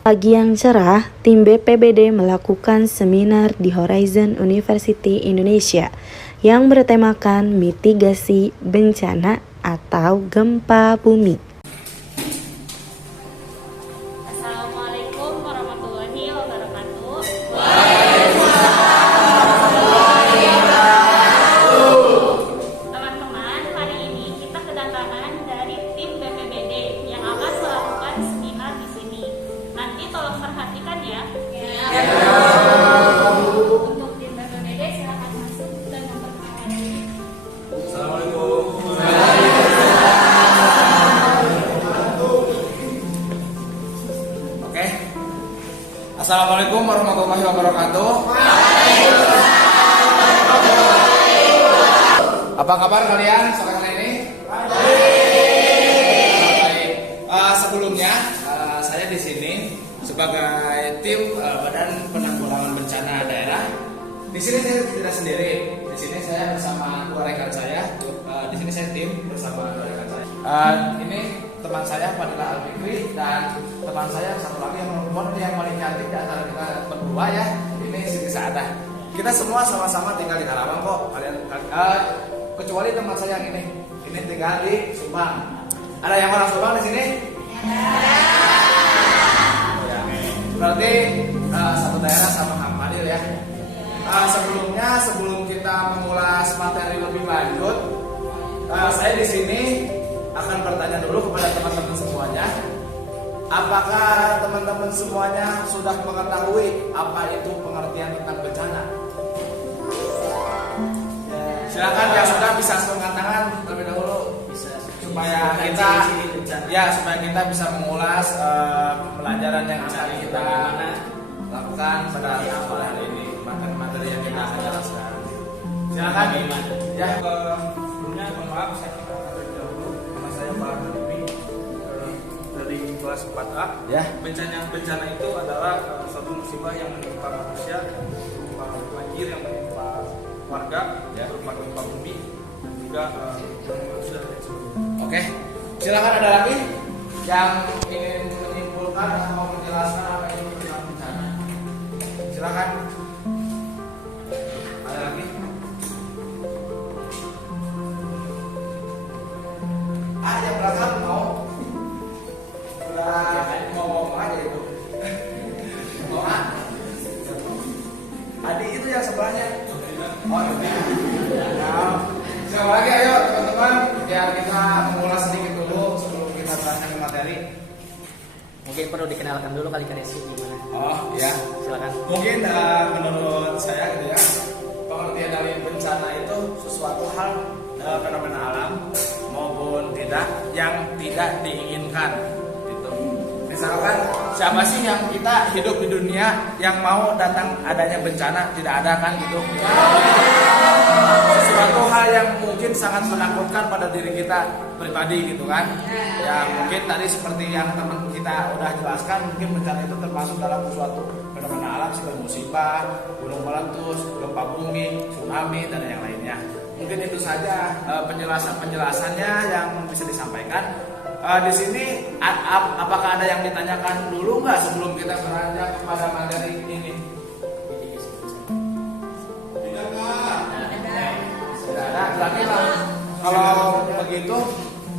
Pagi yang cerah, tim BPBD melakukan seminar di Horizon University Indonesia yang bertemakan mitigasi bencana atau gempa bumi. Assalamualaikum warahmatullahi wabarakatuh. Teman-teman, hari ini kita kedatangan dari tim BPBD yang akan melakukan seminar di sini. Nanti tolong perhatikan ya. Untuk tim BPBD silakan masuk dan memperkenalkan diri. Oke. Assalamualaikum warahmatullahi wabarakatuh. Apa kabar kalian sore ini? Baik. Sebelumnya saya di sini sebagai tim Badan Penanggulangan Bencana Daerah. Di sini saya tidak sendiri. Di sini saya bersama dua rekan saya. Di sini saya tim bersama dua rekan saya. Ini teman saya Fadila Al-Fikri dan teman saya satu lagi yang perempuan yang paling cantik di antara kita berdua ya. Ini Siti Saadah. Kita semua sama-sama tinggal di Karawang kok. Kalian kecuali teman saya yang ini tinggal di Subang. Ada yang orang Subang di sini? Ya. Berarti satu daerah sama Kang Fadil ya. Sebelum kita mengulas materi lebih lanjut, saya di sini akan bertanya dulu kepada teman-teman semuanya. Apakah teman-teman semuanya sudah mengetahui apa itu pengertian tentang bencana? Silakan yang sudah bisa angkat tangan terlebih dahulu supaya kita bisa mengulas pembelajaran yang akan kita lakukan pada sore hari ini, materi yang kita akan jelaskan. Silakan. Ya, sebelumnya mohon maaf saya terlebih dahulu, nama saya Pak Hadibi dari kelas 4A. Ya. Bencana itu adalah suatu musibah yang menimpa manusia, berupa banjir yang menimpa warga, berupa gempa bumi dan juga manusia dan sebagainya. Oke, silakan ada lagi yang ingin menyimpulkan atau menjelaskan apa itu tentang bencana. Silakan. Ada lagi? Yang belakang mau? Udah mau ngomong aja itu. Mau Adi itu yang sebelahnya. Oh iya. Siapa lagi ayo teman-teman, biar kita mengulas sedikit dulu sebelum kita berangkat ke materi. Mungkin perlu dikenalkan dulu kali Resi gimana? Oh ya, Silakan. mungkin menurut saya gitu ya, pengertian dari bencana itu sesuatu hal fenomena alam maupun tidak yang tidak diinginkan gitu. Misalkan siapa sih yang kita hidup di dunia yang mau datang adanya bencana? Tidak ada kan gitu. Sesuatu hal yang mungkin sangat menakutkan pada diri kita pribadi gitu kan. Ya mungkin tadi seperti yang teman kita udah jelaskan, mungkin bencana itu termasuk dalam suatu fenomena alam seperti musibah, gunung meletus, gempa bumi, tsunami dan yang lainnya. Mungkin itu saja penjelasannya yang bisa disampaikan. Di sini apakah ada yang ditanyakan dulu nggak sebelum kita beranjak kepada materi ini? Tidak ada. Berarti kalau begitu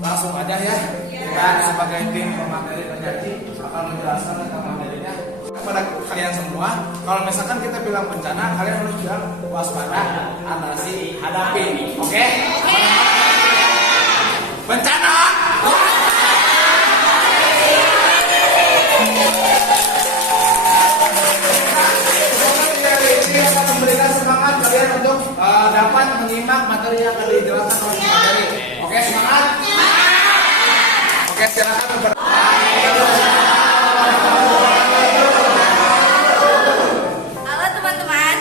langsung aja ya. Kita sebagai tim pemateri berjanji akan menjelaskan tentang materinya kepada kalian semua. Kalau misalkan kita bilang bencana, kalian harus bilang waspada, atasi, hadapi. Oke? Bencana. Ini akan memberikan semangat kalian untuk dapat menyimak materi yang akan dijelaskan oleh materi. Oke, semangat. Oke, silakan. Halo teman-teman.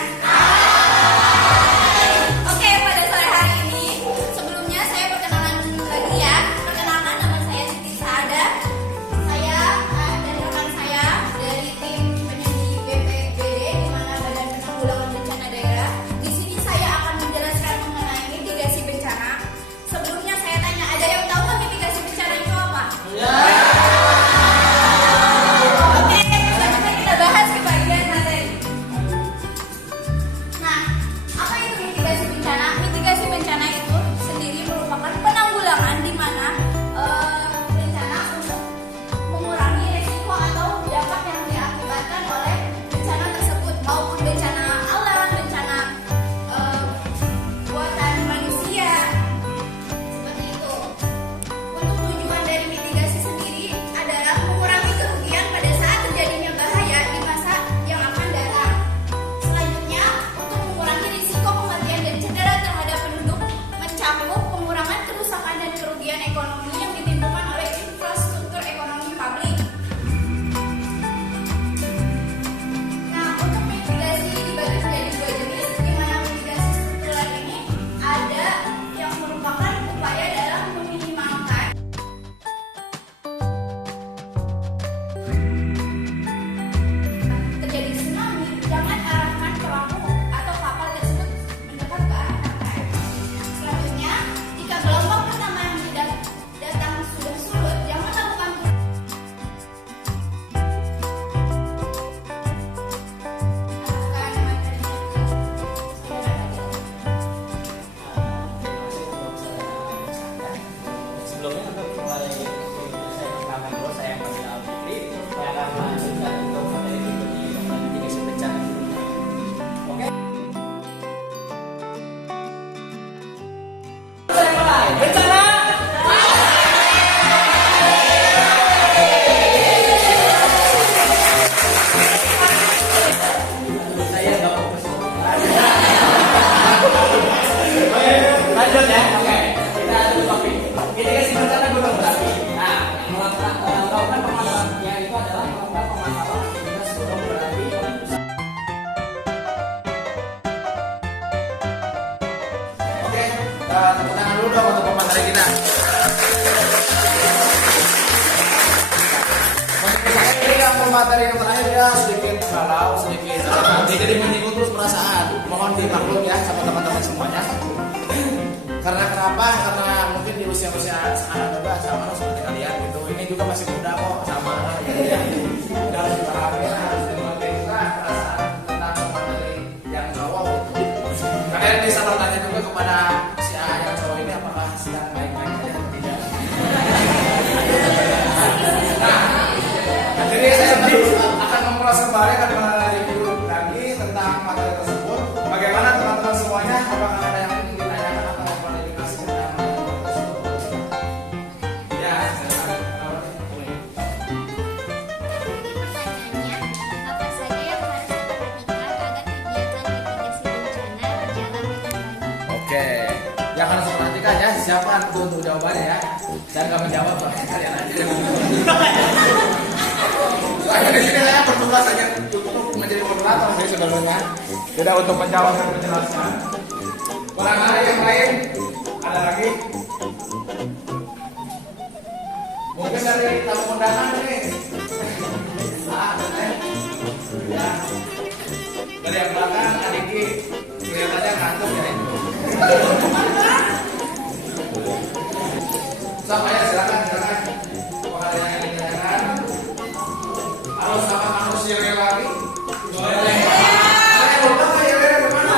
Oke, pada sore hari ini sebelumnya saya perkenalan lagi ya. Perkenalkan, nama saya Siti Saadah. Saya dan rekan saya dari tim penyanyi BPBD, di mana Badan Penanggulangan Bencana Daerah. Di sini saya akan menjelaskan mengenai mitigasi bencana materi yang terakhir ya sedikit galau, sedikit sakit hati, jadi menyinggung terus perasaan. Mohon dimaklum ya sama teman-teman semuanya. Karena kenapa? Karena mungkin di usia-usia sekarang juga sama seperti kalian gitu. Ini juga masih muda kok, sama gitu ya. Harus dipahami, harus dimengerti juga perasaan tentang materi yang cowok gitu. Kalian bisa bertanya juga kepada si A yang cowok ini apakah sedang baik-baik saja atau tidak. Nah, jadi saya akan mengulas kembali, akan mereview lagi tentang materi tersebut. Bagaimana teman-teman semuanya? Apakah ada yang ingin ditanyakan atau klarifikasi tentang materi tersebut? Ya, saya akan Pertanyaannya, apa saja yang harus diperhatikan agar kegiatan mitigasi bencana berjalan dengan baik? Oke, yang harus diperhatikan ya, siapa untuk jawabannya ya. Dan nggak menjawab, kalian aja yang soalnya di sini saya bertugas hanya cukup menjadi moderator sih sebenarnya, tidak untuk menjawab dan menjelaskan. Barangkali yang lain ada lagi? Mungkin dari tamu undangan nih. Ya. Dari yang belakang Adiki kelihatannya ngantuk ya. Sama ya, silakan. Kalau ada yang ingin ditanyakan, harus sama manusia yang lagi. Boleh. Saya lupa ya, bagaimana?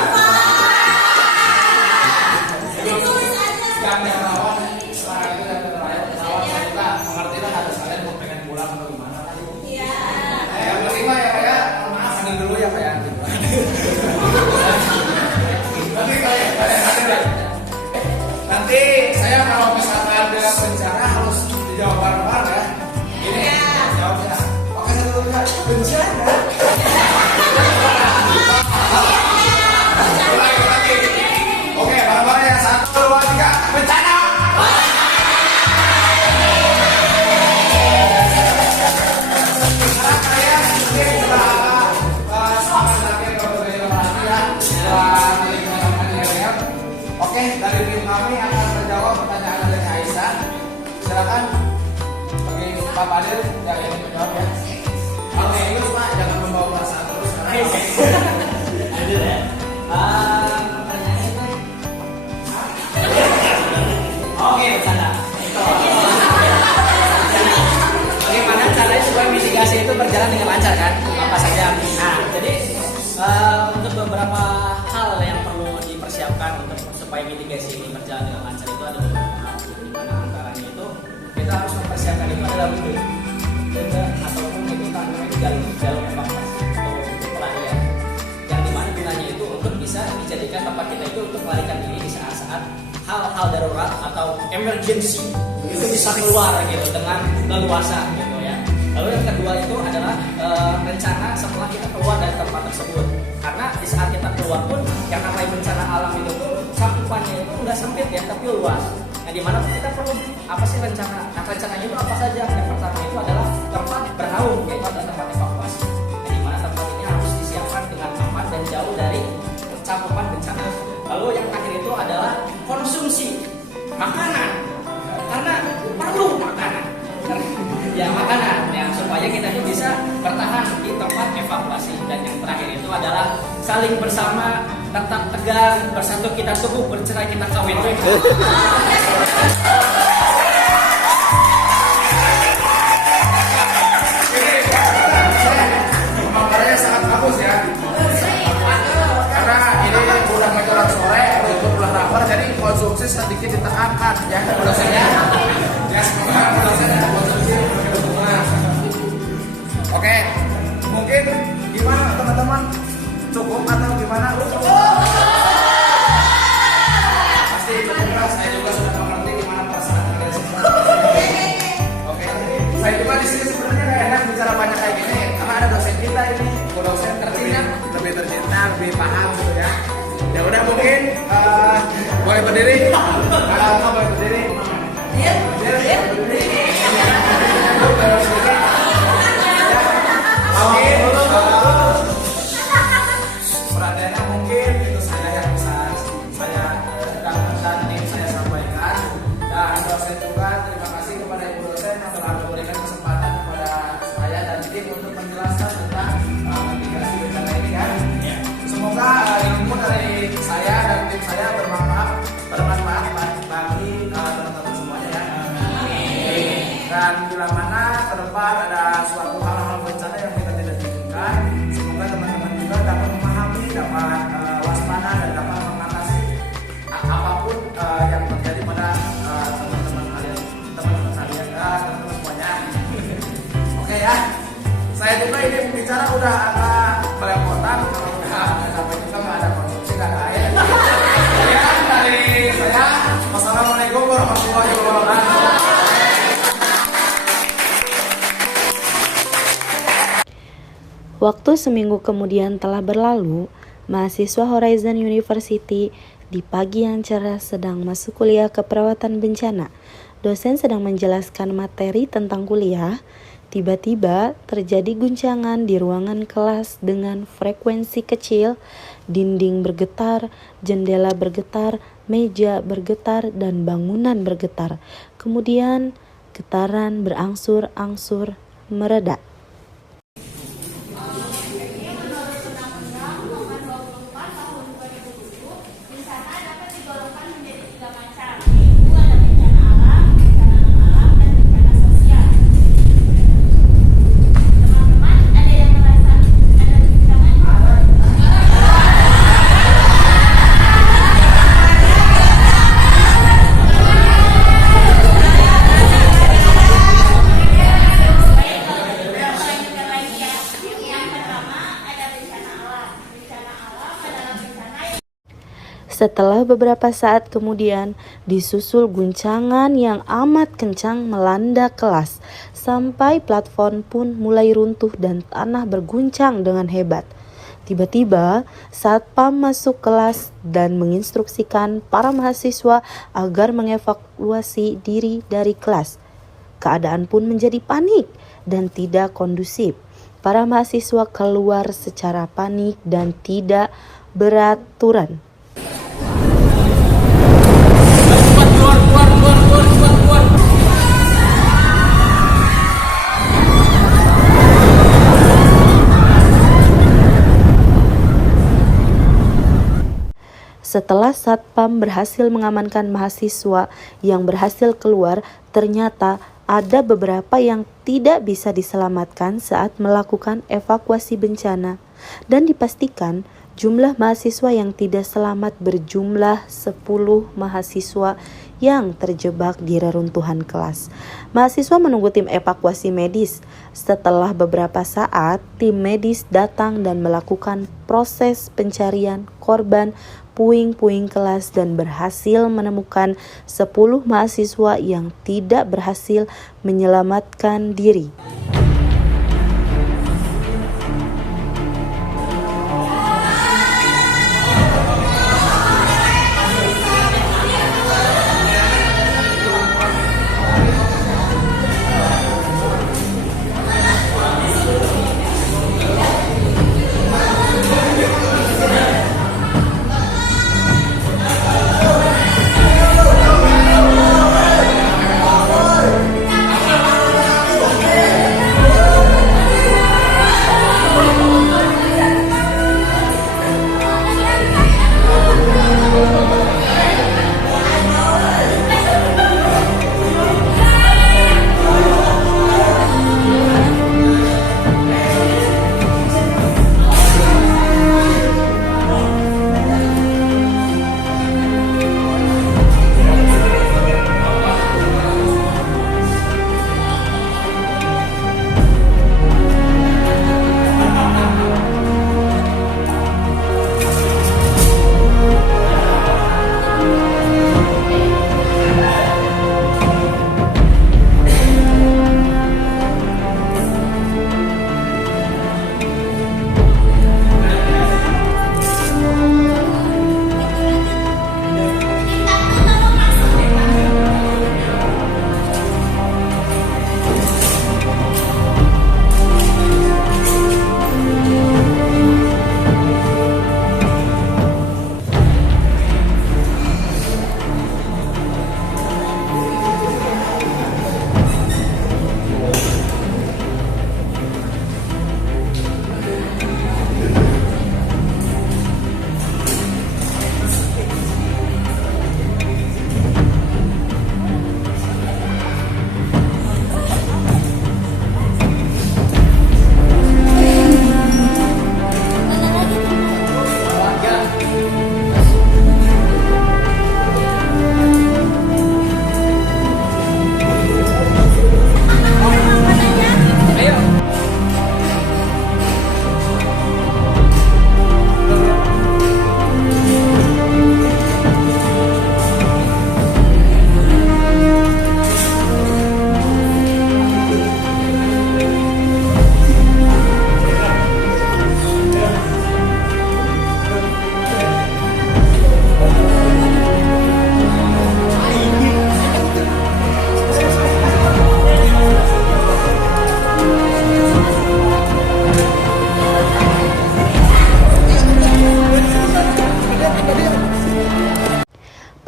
Yang lawan setelah itu yang terakhir lawan saya juga mengerti lah, harus kalian mau pengen pulang atau gimana kan? Iya. Yang kelima ya Pak ya, maaf ambil dulu ya Pak ya. Nanti saya kalau misalkan ada bencana harus dijawab bareng-bareng ya. Ini jawabnya. Oke, saya dulu lihat bencana. Lagi. Oke, bareng-bareng ya. 1, 2, 3. Bencana. Sekarang saya mungkin sudah semangat lagi berbagi perhatian dan lingkungan. Oke, dari tim kami akan menjawab pertanyaan dari Aisyah. Silakan bagi Pak Fadil yang ingin menjawab ya. Kalau serius Pak, jangan membawa perasaan terus. Adil ya. Pertanyaannya itu. Oke, bercanda. Bagaimana caranya supaya mitigasi itu berjalan dengan lancar kan? Apa saja? Nah, jadi untuk beberapa hal yang perlu dipersiapkan untuk supaya mitigasi ini berjalan dengan lancar itu ada beberapa hal. Di mana antaranya itu kita harus mempersiapkan itu adalah bendera ataupun itu namanya jalur evakuasi atau pelarian. Yang dimana gunanya itu untuk bisa dijadikan tempat kita itu untuk melarikan diri di saat-saat hal-hal darurat atau emergency itu bisa keluar gitu dengan leluasa gitu ya. Lalu yang kedua itu adalah rencana setelah kita keluar dari tempat tersebut. Karena di saat kita keluar pun yang namanya bencana alam itu tuh cakupannya itu nggak sempit ya, tapi luas. Nah, di mana kita perlu apa sih rencana? Nah, rencananya itu apa saja? Yang pertama itu adalah tempat bernaung, yaitu adalah tempat evakuasi. Nah, di mana tempat ini harus disiapkan dengan aman dan jauh dari cakupan bencana. Lalu yang terakhir itu adalah konsumsi makanan, karena perlu makanan. Ya makanan ya supaya kita itu bisa bertahan di tempat evakuasi. Dan yang terakhir itu adalah saling bersama, tetap tegar, bersatu kita teguh, bercerai kita kawin. Pemaparannya sangat bagus ya. Karena ini udah menjelang sore, untuk ulah lapar, jadi konsumsi sedikit ditekankan ya dosennya. Ya semoga dosennya konsumsi berkebutuhan. Oke, mungkin gimana teman-teman? Cukup atau gimana? Pasti cukup lah. Saya juga sudah mengerti gimana perasaan kalian semua. Oke, saya juga di sini sebenarnya nggak enak bicara banyak kayak gini, karena ada dosen kita ini, dosen lebih tercinta, lebih paham gitu ya. Ya udah mungkin boleh berdiri. Kalau boleh berdiri. Perhatiannya mungkin itu saja yang bisa saya dan tim saya sampaikan. Dan dosen juga terima kasih kepada ibu dosen yang telah memberikan kesempatan kepada saya dan tim untuk dilakukan. Semoga teman-teman juga dapat memahami, dapat waspada dan dapat mengatasi apapun yang terjadi pada teman-teman kalian, teman-teman semuanya. Oke ya, saya juga ini bicara udah agak belepotan, udah sampai juga nggak ada konsumsi, nggak ada air. Ya, dari saya, wassalamualaikum warahmatullahi wabarakatuh. Waktu seminggu kemudian telah berlalu, mahasiswa Horizon University di pagi yang cerah sedang masuk kuliah keperawatan bencana. Dosen sedang menjelaskan materi tentang kuliah. Tiba-tiba terjadi guncangan di ruangan kelas dengan frekuensi kecil, dinding bergetar, jendela bergetar, meja bergetar, dan bangunan bergetar. Kemudian getaran berangsur-angsur mereda. Setelah beberapa saat kemudian, disusul guncangan yang amat kencang melanda kelas, sampai platform pun mulai runtuh dan tanah berguncang dengan hebat. Tiba-tiba, satpam masuk kelas dan menginstruksikan para mahasiswa agar mengevakuasi diri dari kelas. Keadaan pun menjadi panik dan tidak kondusif. Para mahasiswa keluar secara panik dan tidak beraturan. Setelah satpam berhasil mengamankan mahasiswa yang berhasil keluar, ternyata ada beberapa yang tidak bisa diselamatkan saat melakukan evakuasi bencana, dan dipastikan jumlah mahasiswa yang tidak selamat berjumlah 10 mahasiswa yang terjebak di reruntuhan kelas. Mahasiswa menunggu tim evakuasi medis. Setelah beberapa saat, tim medis datang dan melakukan proses pencarian korban puing-puing kelas dan berhasil menemukan 10 mahasiswa yang tidak berhasil menyelamatkan diri.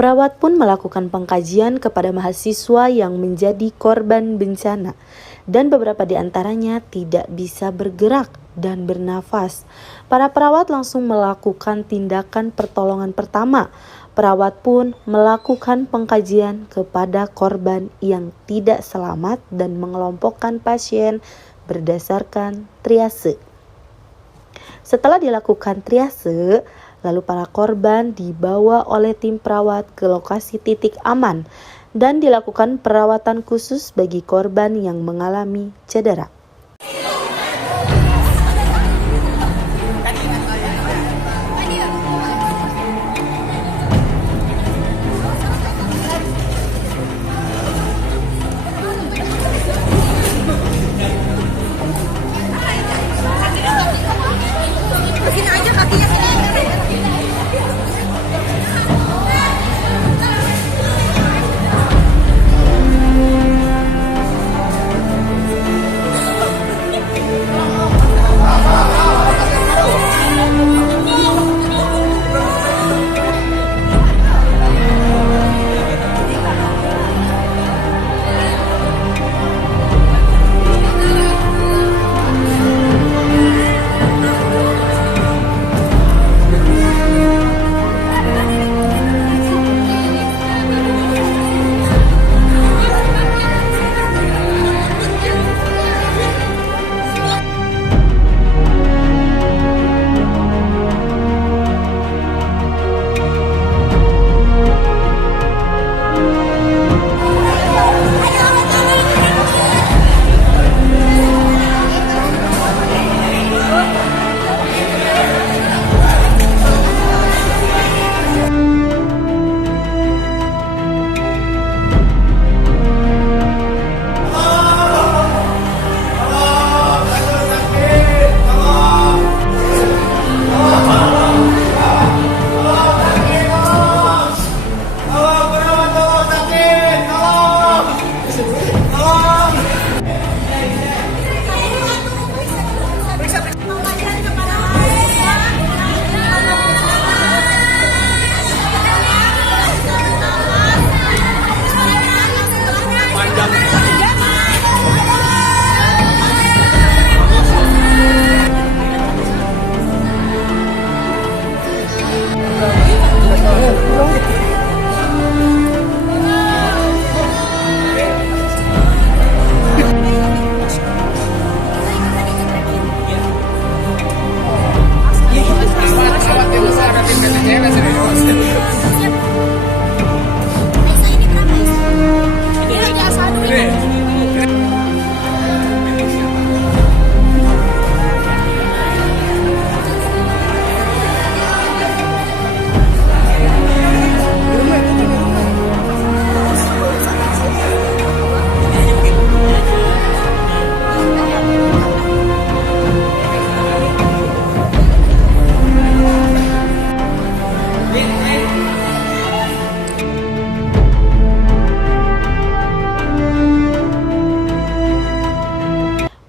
Perawat pun melakukan pengkajian kepada mahasiswa yang menjadi korban bencana dan beberapa di antaranya tidak bisa bergerak dan bernafas. Para perawat langsung melakukan tindakan pertolongan pertama. Perawat pun melakukan pengkajian kepada korban yang tidak selamat dan mengelompokkan pasien berdasarkan triase. Setelah dilakukan triase, lalu para korban dibawa oleh tim perawat ke lokasi titik aman dan dilakukan perawatan khusus bagi korban yang mengalami cedera. Sini aja kakinya sini.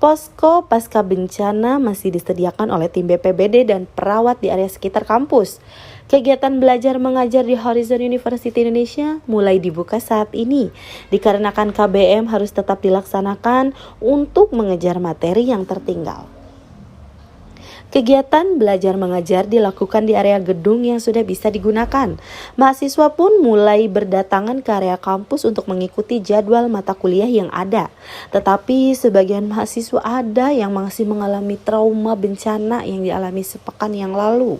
Posko pasca bencana masih disediakan oleh tim BPBD dan perawat di area sekitar kampus. Kegiatan belajar mengajar di Horizon University Indonesia mulai dibuka saat ini, dikarenakan KBM harus tetap dilaksanakan untuk mengejar materi yang tertinggal. Kegiatan belajar mengajar dilakukan di area gedung yang sudah bisa digunakan. Mahasiswa pun mulai berdatangan ke area kampus untuk mengikuti jadwal mata kuliah yang ada. Tetapi sebagian mahasiswa ada yang masih mengalami trauma bencana yang dialami sepekan yang lalu.